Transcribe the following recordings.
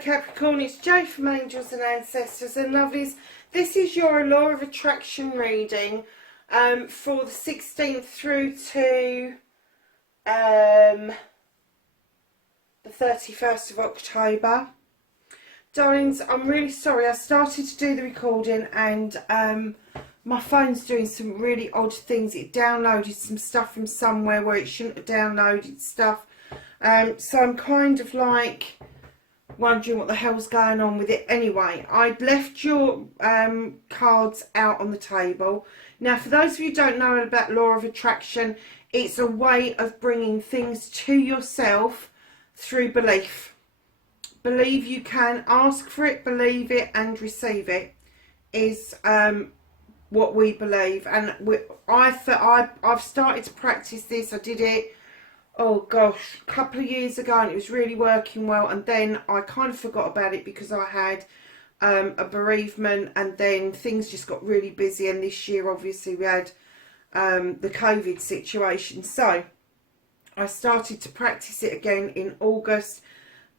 Capricorn, it's Jo from Angels and Ancestors and Lovelies. This is your Law of Attraction reading for the 16th through to the 31st of October. Darlings, I'm really sorry. I started to do the recording and my phone's doing some really odd things. It downloaded some stuff from somewhere where it shouldn't have downloaded stuff. So I'm kind of like wondering what the hell's going on with it. Anyway, I'd left your cards out on the table. Now, for those of you who don't know about Law of Attraction, it's a way of bringing things to yourself through belief. Believe you can, ask for it, believe it and receive it is what we believe. And I've started to practice this. I did it, oh gosh, a couple of years ago, and it was really working well, and then I kind of forgot about it because I had a bereavement, and then things just got really busy, and this year obviously we had the COVID situation. So I started to practice it again in August,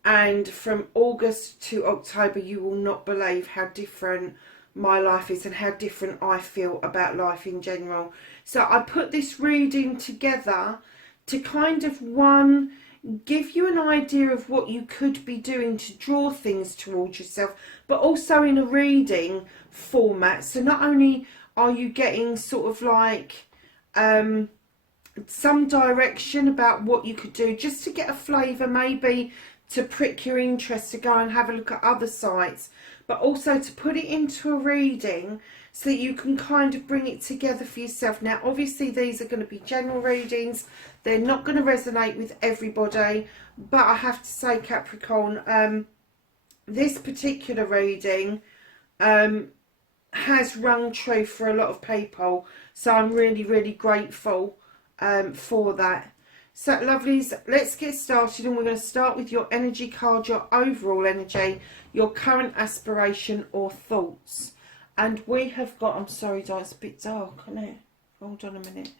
and from August to October you will not believe how different my life is and how different I feel about life in general. So I put this reading together to kind of, one, give you an idea of what you could be doing to draw things towards yourself, but also in a reading format. So not only are you getting sort of like some direction about what you could do, just to get a flavour, maybe to prick your interest to go and have a look at other sites, but also to put it into a reading so that you can kind of bring it together for yourself. Now, obviously, these are going to be general readings. They're not going to resonate with everybody, but I have to say, Capricorn, this particular reading has rung true for a lot of people. So I'm really, really grateful for that. So, lovelies, let's get started, and we're going to start with your energy card, your overall energy, your current aspiration or thoughts. And we have got, I'm sorry, Di, it's a bit dark, isn't it? Hold on a minute.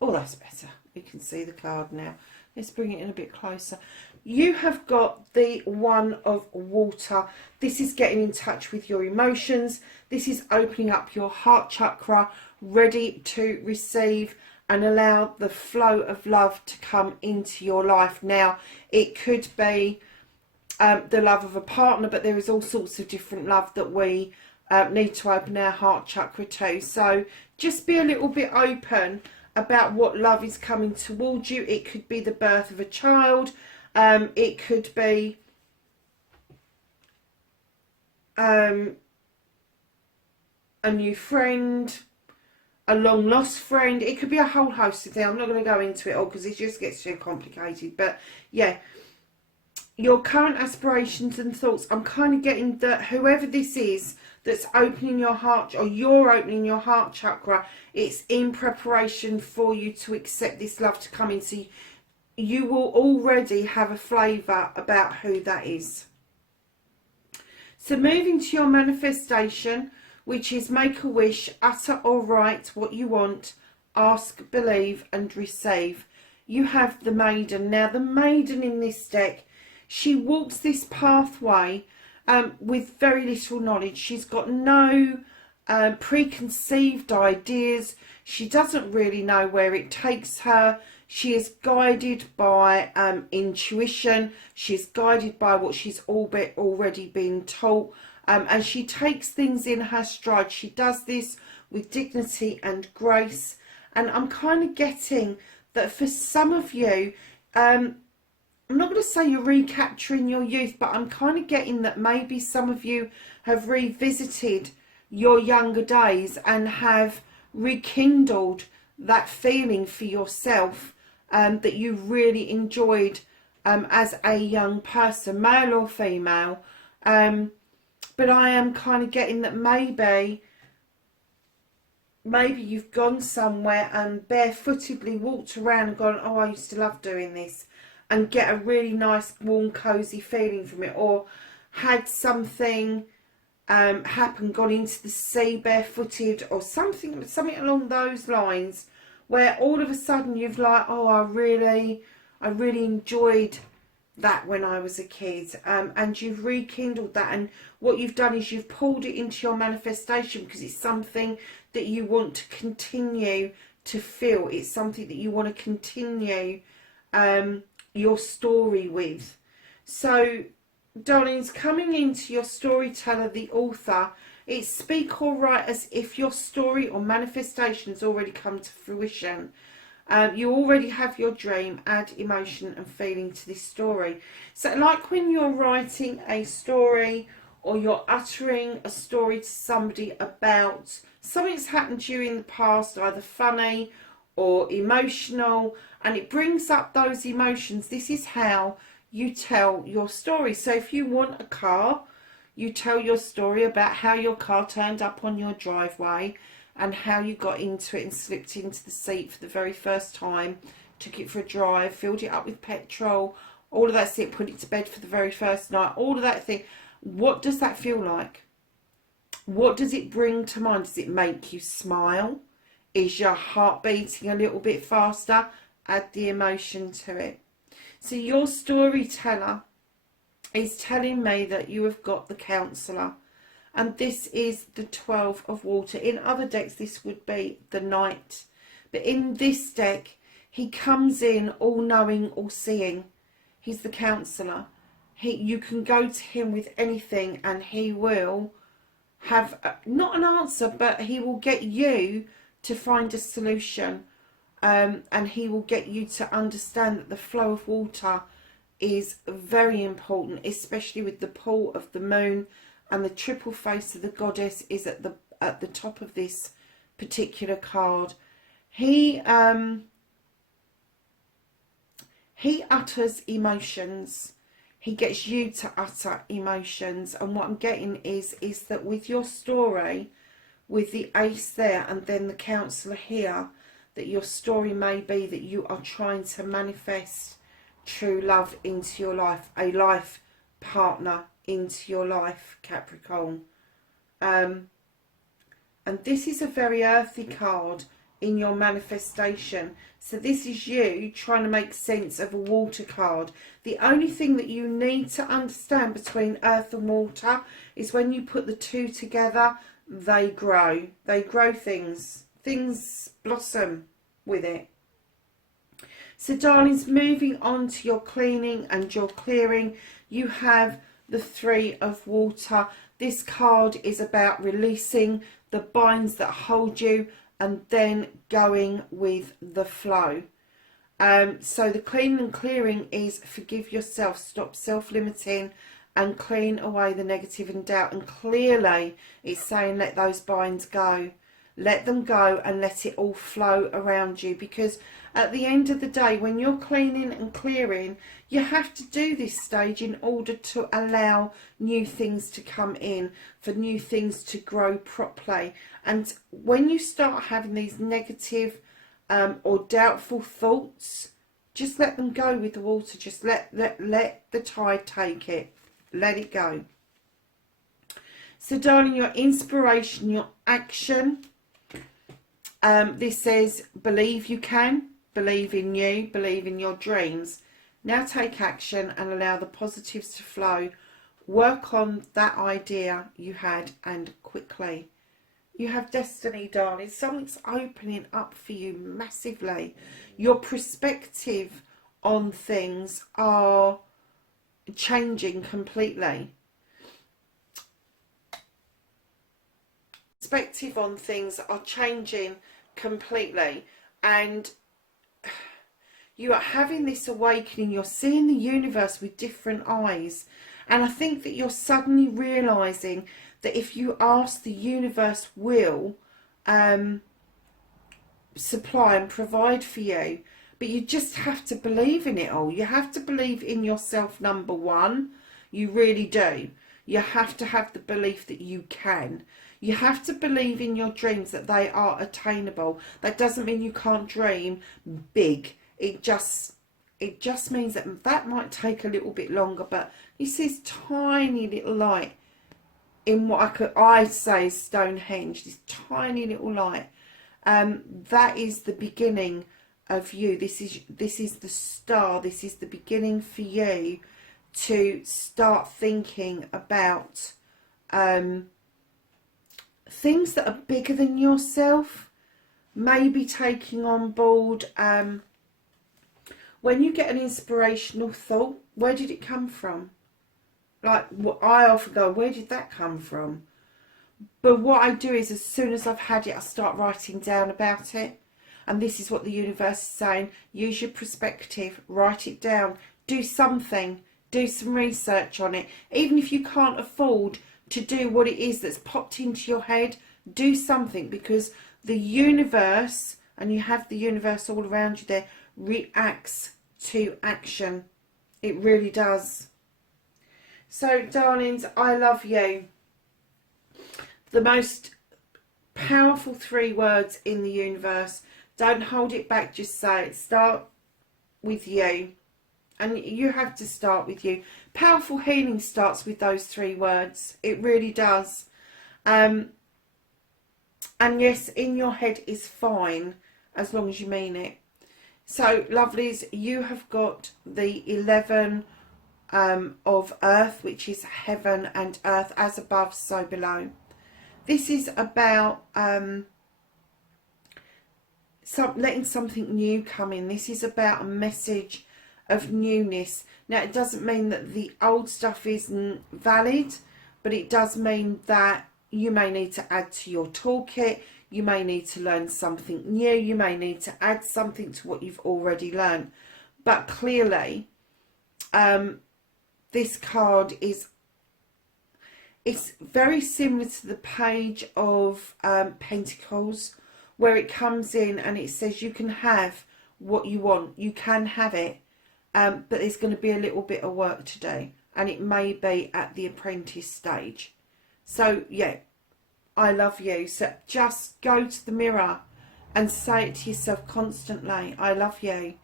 Oh, that's better. You can see the card now. Let's bring it in a bit closer. You have got the One of Water. This is getting in touch with your emotions. This is opening up your heart chakra, ready to receive and allow the flow of love to come into your life. Now, it could be the love of a partner, but there is all sorts of different love that we need to open our heart chakra to. So just be a little bit open about what love is coming towards you. It could be the birth of a child. It could be a new friend, a long lost friend. It could be a whole host of things. I'm not going to go into it all because it just gets too complicated. But yeah, your current aspirations and thoughts, I'm kind of getting that whoever this is that's opening your heart, or you're opening your heart chakra, it's in preparation for you to accept this love to come in. So you will already have a flavour about who that is. So moving to your manifestation, which is make a wish, utter or write what you want, ask, believe and receive. You have the Maiden. Now, the Maiden in this deck, she walks this pathway with very little knowledge. She's got no preconceived ideas. She doesn't really know where it takes her. She is guided by intuition. She's guided by what she's already been taught. And she takes things in her stride. She does this with dignity and grace. And I'm kind of getting that for some of you, I'm not going to say you're recapturing your youth, but I'm kind of getting that maybe some of you have revisited your younger days and have rekindled that feeling for yourself that you really enjoyed as a young person, male or female. But I am kind of getting that maybe maybe you've gone somewhere and barefootedly walked around and gone, oh, I used to love doing this, and get a really nice, warm, cosy feeling from it, or had something happen, gone into the sea barefooted, or something along those lines, where all of a sudden you've like, oh, I really enjoyed that when I was a kid, and you've rekindled that, and what you've done is you've pulled it into your manifestation because it's something that you want to continue to feel. It's something that you want to continue your story with. So, darlings, coming into your storyteller, the author, it's speak or write as if your story or manifestation has already come to fruition. You already have your dream. Add emotion and feeling to this story. So like when you're writing a story or you're uttering a story to somebody about something that's happened to you in the past, either funny or emotional, and it brings up those emotions, this is how you tell your story. So if you want a car, you tell your story about how your car turned up on your driveway and how you got into it and slipped into the seat for the very first time, took it for a drive, filled it up with petrol, all of that shit, put it to bed for the very first night, all of that thing. What does that feel like? What does it bring to mind? Does it make you smile? Is your heart beating a little bit faster? Add the emotion to it. So your storyteller is telling me that you have got the counsellor. And this is the 12 of water. In other decks, this would be the Knight. But in this deck, he comes in all-knowing, all-seeing. He's the counsellor. You can go to him with anything and he will have, not an answer, but he will get you to find a solution. And he will get you to understand that the flow of water is very important, especially with the pull of the moon, and the triple face of the goddess is at the top of this particular card. He utters emotions. He gets you to utter emotions. And what I'm getting is that with your story, with the ace there and then the counsellor here, that your story may be that you are trying to manifest true love into your life, a life partner into your life, Capricorn. And this is a very earthy card in your manifestation. So this is you trying to make sense of a water card. The only thing that you need to understand between earth and water is when you put the two together, they grow. They grow things. Things blossom with it. So darlings, moving on to your cleaning and your clearing, you have the 3 of water. This card is about releasing the binds that hold you and then going with the flow. So the cleaning and clearing is forgive yourself, stop self-limiting and clean away the negative and doubt. And clearly it's saying let those binds go. Let them go and let it all flow around you, because at the end of the day, when you're cleaning and clearing, you have to do this stage in order to allow new things to come in, for new things to grow properly. And when you start having these negative or doubtful thoughts, just let them go with the water. Just let the tide take it. Let it go. So darling, your inspiration, your action. This says, believe you can, believe in you, believe in your dreams. Now take action and allow the positives to flow. Work on that idea you had, and quickly. You have destiny, darling. Something's opening up for you massively. Your perspective on things are changing completely. Perspective on things are changing completely, and you are having this awakening. You're seeing the universe with different eyes, and I think that you're suddenly realizing that if you ask, the universe will supply and provide for you, but you just have to believe in it all. You have to believe in yourself, number one. You really do. You have to have the belief that you can. You have to believe in your dreams, that they are attainable. That doesn't mean you can't dream big. It just means that that might take a little bit longer. But you see this tiny little light in what I say is Stonehenge, this tiny little light. That is the beginning of you. This is the star. This is the beginning for you to start thinking about things that are bigger than yourself. Maybe taking on board, when you get an inspirational thought, where did it come from? Like, I often go, where did that come from? But what I do is, as soon as I've had it, I start writing down about it. And this is what the universe is saying. Use your perspective, write it down, do something, do some research on it. Even if you can't afford to do what it is that's popped into your head, do something, because the universe, and you have the universe all around you there, reacts to action. It really does. So, darlings, I love you. The most powerful 3 words in the universe. Don't hold it back, just say it. Start with you. And you have to start with you. Powerful healing starts with those 3 words. It really does. And yes, in your head is fine, as long as you mean it. So, lovelies, you have got the 11 of earth, which is heaven and earth, as above, so below. This is about letting something new come in. This is about a message of newness. Now, it doesn't mean that the old stuff isn't valid, but it does mean that you may need to add to your toolkit. You may need to learn something new. You may need to add something to what you've already learned. But clearly, this card it's very similar to the Page of Pentacles, where it comes in and it says you can have what you want. You can have it, but there's going to be a little bit of work to do, and it may be at the apprentice stage. So, yeah, I love you. So just go to the mirror and say it to yourself constantly. I love you.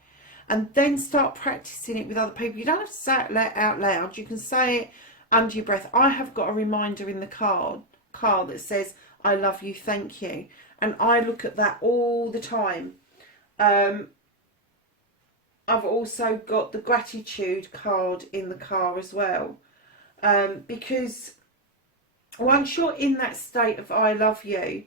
And then start practicing it with other people. You don't have to say it out loud. You can say it under your breath. I have got a reminder in the card that says, I love you, thank you. And I look at that all the time. I've also got the gratitude card in the car as well. Because once you're in that state of I love you,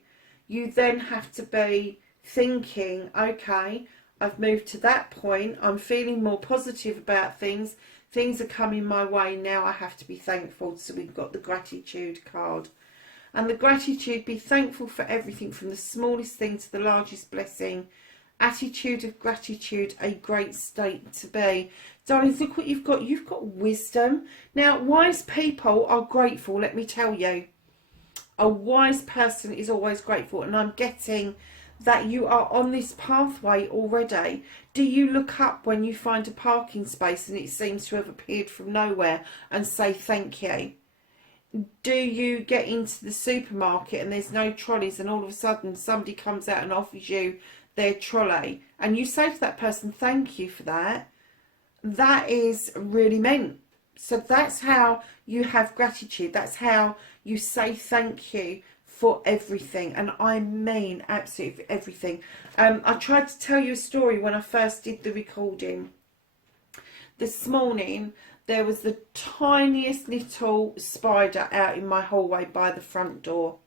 you then have to be thinking, okay, I've moved to that point. I'm feeling more positive about things. Things are coming my way now. I have to be thankful. So we've got the gratitude card. And the gratitude, be thankful for everything, from the smallest thing to the largest blessing. Attitude of gratitude, a great state to be. Darlings, look what you've got. You've got wisdom. Now, wise people are grateful, let me tell you. A wise person is always grateful. And I'm getting that you are on this pathway already. Do you look up when you find a parking space and it seems to have appeared from nowhere and say thank you? Do you get into the supermarket and there's no trolleys and all of a sudden somebody comes out and offers you their trolley and you say to that person, thank you for that? That is really meant. So that's how you have gratitude. That's how you say thank you for everything. And I mean absolutely everything. I tried to tell you a story when I first did the recording. This morning, there was the tiniest little spider out in my hallway by the front door.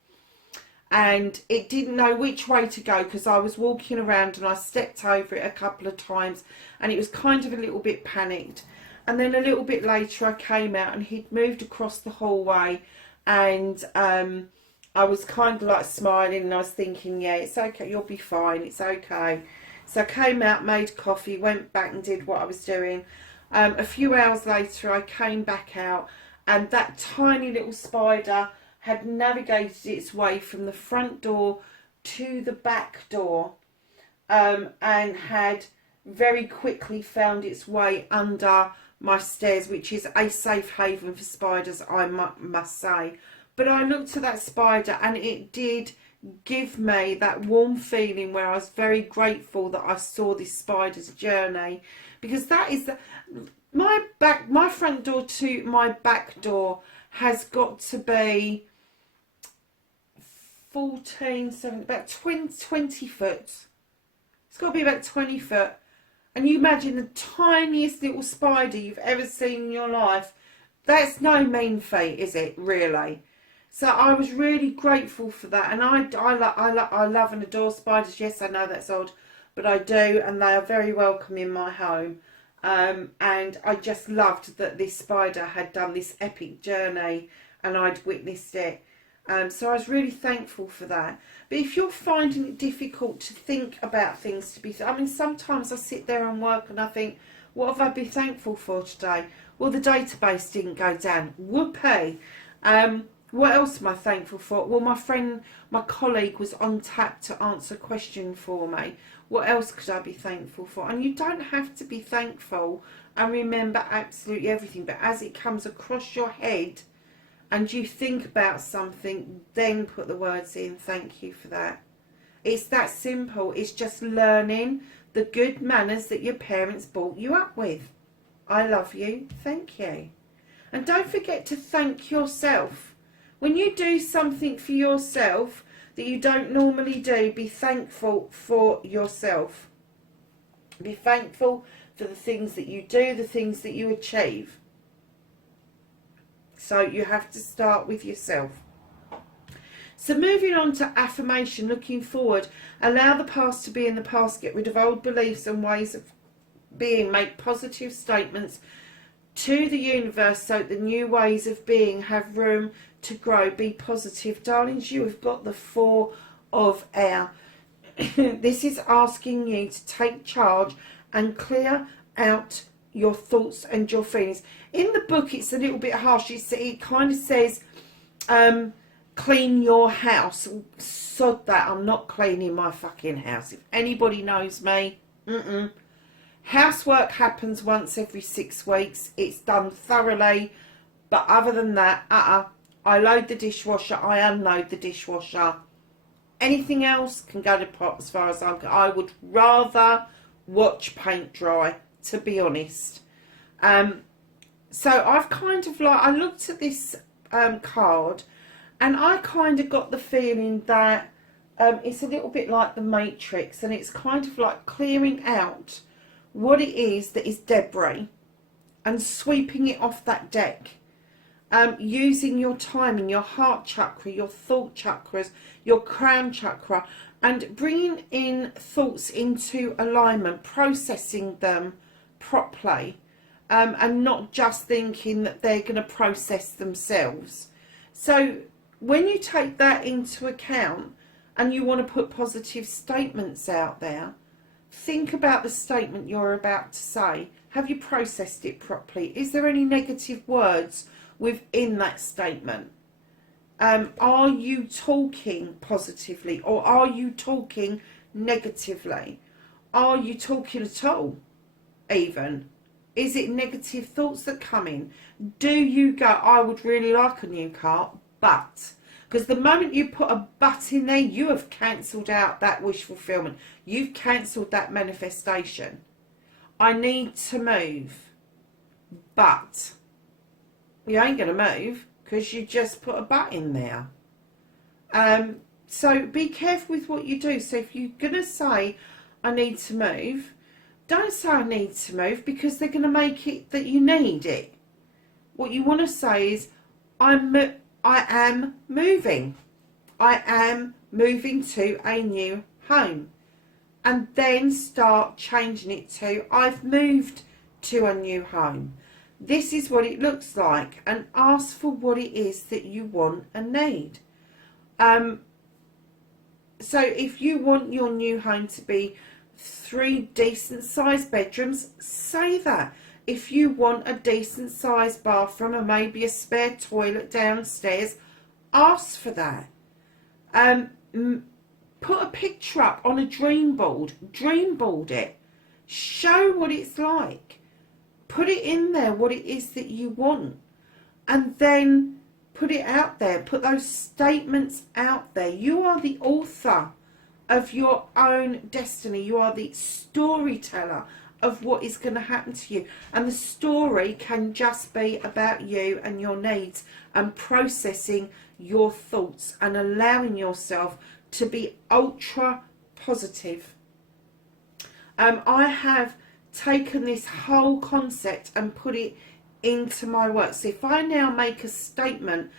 And it didn't know which way to go because I was walking around and I stepped over it a couple of times and it was kind of a little bit panicked. And then a little bit later I came out and he'd moved across the hallway and I was kind of like smiling and I was thinking, yeah, it's okay, you'll be fine, it's okay. So I came out, made coffee, went back and did what I was doing. A few hours later I came back out and that tiny little spider had navigated its way from the front door to the back door and had very quickly found its way under my stairs, which is a safe haven for spiders, I must say. But I looked at that spider and it did give me that warm feeling where I was very grateful that I saw this spider's journey, because that is my front door to my back door has got to be about 20 foot. It's got to be about 20 foot. And you imagine the tiniest little spider you've ever seen in your life. That's no mean feat, is it, really? So I was really grateful for that. And I love and adore spiders. Yes, I know that's odd, but I do. And they are very welcome in my home. And I just loved that this spider had done this epic journey and I'd witnessed it. So I was really thankful for that. But if you're finding it difficult to think about things to be... I mean, sometimes I sit there and work and I think, what have I been thankful for today? Well, the database didn't go down. Whoopee. What else am I thankful for? Well, my colleague was on tap to answer a question for me. What else could I be thankful for? And you don't have to be thankful and remember absolutely everything. But as it comes across your head and you think about something, then put the words in. Thank you for that. It's that simple. It's just learning the good manners that your parents brought you up with. I love you. Thank you. And don't forget to thank yourself. When you do something for yourself that you don't normally do, be thankful for yourself. Be thankful for the things that you do, the things that you achieve. So you have to start with yourself. So moving on to affirmation, looking forward, allow the past to be in the past, get rid of old beliefs and ways of being, make positive statements to the universe so that the new ways of being have room to grow. Be positive. Darlings, you have got the 4 of air. This is asking you to take charge and clear out your thoughts and your feelings. In the book, it's a little bit harsh. It kind of says, clean your house. Sod that. I'm not cleaning my fucking house. If anybody knows me, housework happens once every 6 weeks. It's done thoroughly. But other than that, I load the dishwasher. I unload the dishwasher. Anything else can go to pot as far as I'm concerned. I would rather watch paint dry, to be honest. So I've kind of I looked at this card and I kind of got the feeling that it's a little bit like the Matrix, and it's kind of like clearing out what it is that is debris and sweeping it off that deck. Using your time in your heart chakra, your thought chakras, your crown chakra, and bringing in thoughts into alignment, processing them properly, and not just thinking that they're going to process themselves. So when you take that into account and you want to put positive statements out there, think about the statement you're about to say. Have you processed it properly? Is there any negative words within that statement? Are you talking positively or are you talking negatively? Are you talking at all even? Is it negative thoughts that come in? Do you go, I would really like a new car, but... Because the moment you put a but in there, you have cancelled out that wish fulfillment. You've cancelled that manifestation. I need to move, but you ain't going to move because you just put a but in there. So be careful with what you do. So if you're going to say, I need to move, don't say I need to move, because they're going to make it that you need it. What you want to say is, I am moving. I am moving to a new home. And then start changing it to, I've moved to a new home. This is what it looks like. And ask for what it is that you want and need. So if you want your new home to be 3 decent sized bedrooms, say that. If you want a decent sized bathroom and maybe a spare toilet downstairs, ask for that. Put a picture up on a dream board. Dream board it. Show what it's like. Put it in there, what it is that you want. And then Put it out there. Put those statements out there. You are the author of your own destiny. You are the storyteller of what is going to happen to you. And the story can just be about you and your needs and processing your thoughts and allowing yourself to be ultra positive. I have taken this whole concept and put it into my work. So if I now make a statement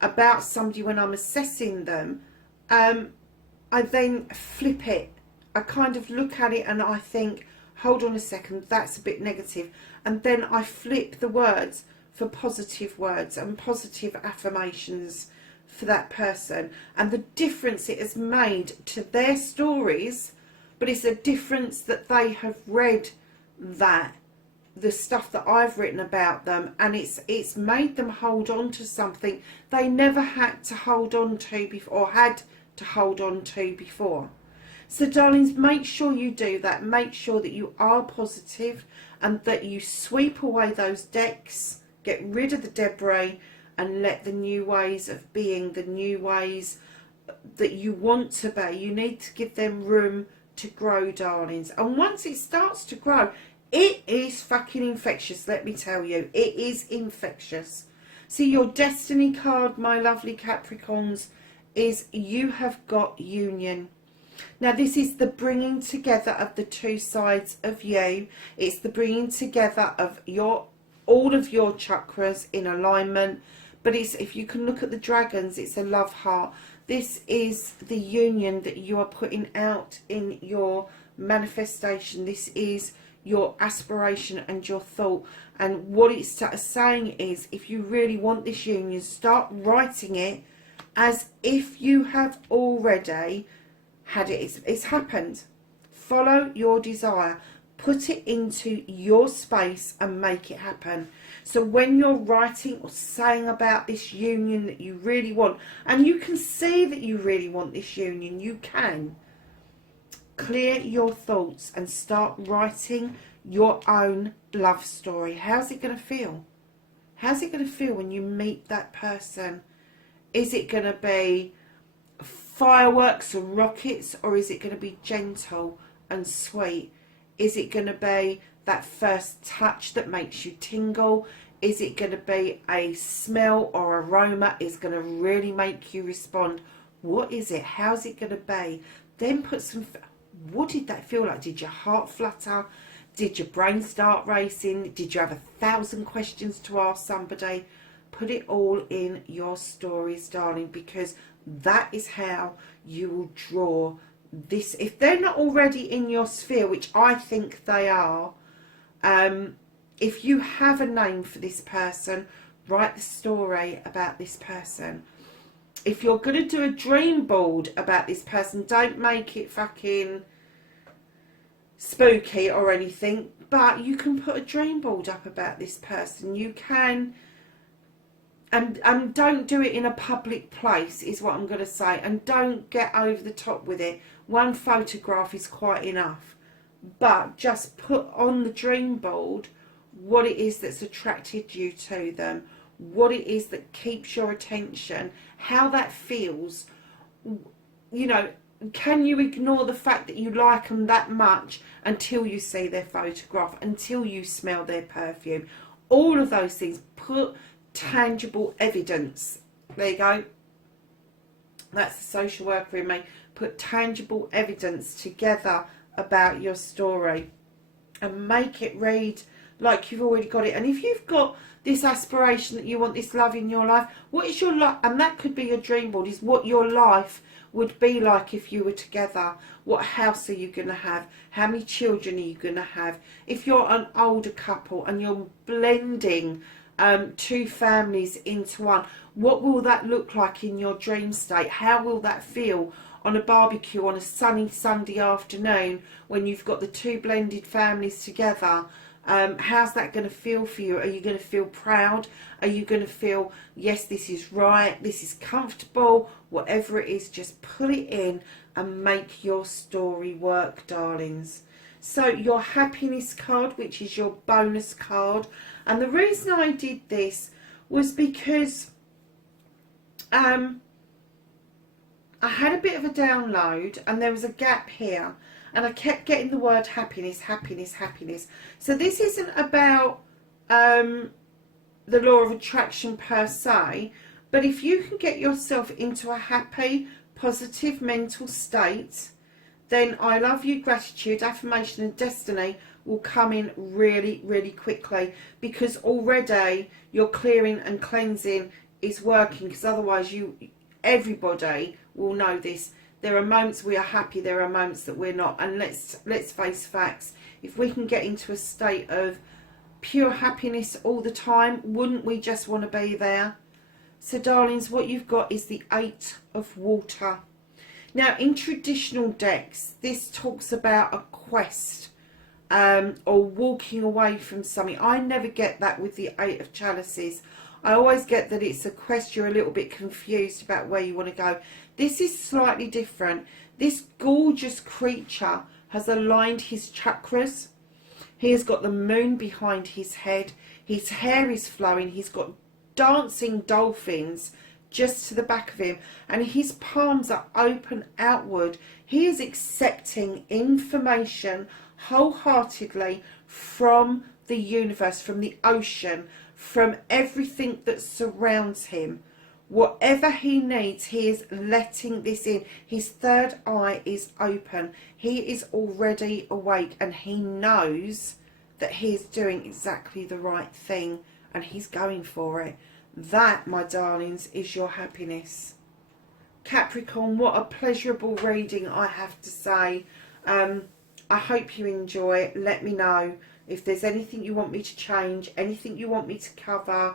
about somebody when I'm assessing them, I then flip it. I kind of look at it and I think, hold on a second, that's a bit negative. And then I flip the words for positive words and positive affirmations for that person. And the difference it has made to their stories, but it's a difference that they have read the stuff that I've written about them, and it's made them hold on to something they never had to hold on to before, or had to hold on to before. So darlings, make sure you do that. Make sure that you are positive and that you sweep away those decks, get rid of the debris, and let the new ways of being, the new ways that you want to be, you need to give them room to grow, darlings. And once it starts to grow, it is fucking infectious, let me tell you. It is infectious. See, your destiny card, my lovely Capricorns, is you have got union. Now, this is the bringing together of the two sides of you. It's the bringing together of all of your chakras in alignment. But it's, if you can look at the dragons, it's a love heart. This is the union that you are putting out in your manifestation. This is your aspiration and your thought. And what it's saying is, if you really want this union, start writing it as if you have already had it. It's happened. Follow your desire. Put it into your space and make it happen. So when you're writing or saying about this union that you really want, and you can see that you really want this union, you can clear your thoughts and start writing your own love story. How's it going to feel? How's it going to feel when you meet that person? Is it going to be fireworks and rockets, or is it going to be gentle and sweet? Is it going to be that first touch that makes you tingle? Is it going to be a smell or aroma is going to really make you respond? What is it? How's it going to be? Then put some... What did that feel like? Did your heart flutter? Did your brain start racing? Did you have 1,000 questions to ask somebody? Put it all in your stories, darling, because that is how you will draw this. If they're not already in your sphere, which I think they are, if you have a name for this person, write the story about this person. If you're going to do a dream board about this person, don't make it fucking spooky or anything, but you can put a dream board up about this person. You can, and don't do it in a public place, is what I'm going to say, and don't get over the top with it. One photograph is quite enough, but just put on the dream board what it is that's attracted you to them, what it is that keeps your attention, how that feels. You know, can you ignore the fact that you like them that much until you see their photograph, until you smell their perfume? All of those things. Put tangible evidence. There you go. That's the social worker in me. Put tangible evidence together about your story and make it read like you've already got it. And if you've got this aspiration that you want this love in your life, what is your life? And that could be your dream board, is what your life would be like if you were together. What house are you going to have? How many children are you going to have? If you're an older couple and you're blending two families into one, what will that look like in your dream state? How will that feel on a barbecue on a sunny Sunday afternoon when you've got the two blended families together? How's that going to feel for you? Are you going to feel proud? Are you going to feel, yes, this is right, this is comfortable? Whatever it is, just put it in and make your story work, darlings. So your happiness card, which is your bonus card, and the reason I did this was because I had a bit of a download and there was a gap here, and I kept getting the word happiness, happiness, happiness. So this isn't about the law of attraction per se, but if you can get yourself into a happy, positive mental state, then I love you, gratitude, affirmation and destiny will come in really, really quickly, because already your clearing and cleansing is working, because otherwise everybody will know this. There are moments we are happy, there are moments that we're not, and let's face facts. If we can get into a state of pure happiness all the time, wouldn't we just want to be there? So darlings, what you've got is the 8 of Water. Now in traditional decks, this talks about a quest, or walking away from something. I never get that with the 8 of Chalices. I always get that it's a quest, you're a little bit confused about where you want to go. This is slightly different. This gorgeous creature has aligned his chakras. He has got the moon behind his head. His hair is flowing. He's got dancing dolphins just to the back of him. And his palms are open outward. He is accepting information wholeheartedly from the universe, from the ocean, from everything that surrounds him. Whatever he needs, he is letting this in. His third eye is open. He is already awake, and he knows that he is doing exactly the right thing, and he's going for it. That, my darlings, is your happiness. Capricorn, what a pleasurable reading, I have to say. I hope you enjoy it. Let me know if there's anything you want me to change, anything you want me to cover.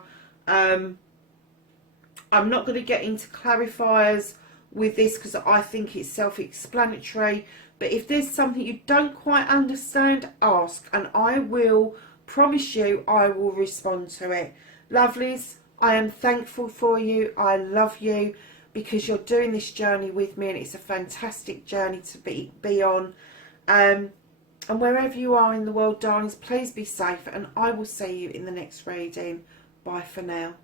I'm not going to get into clarifiers with this because I think it's self-explanatory. But if there's something you don't quite understand, ask, and I will promise you I will respond to it. Lovelies, I am thankful for you. I love you because you're doing this journey with me, and it's a fantastic journey to be on. And wherever you are in the world, darlings, please be safe, and I will see you in the next reading. Bye for now.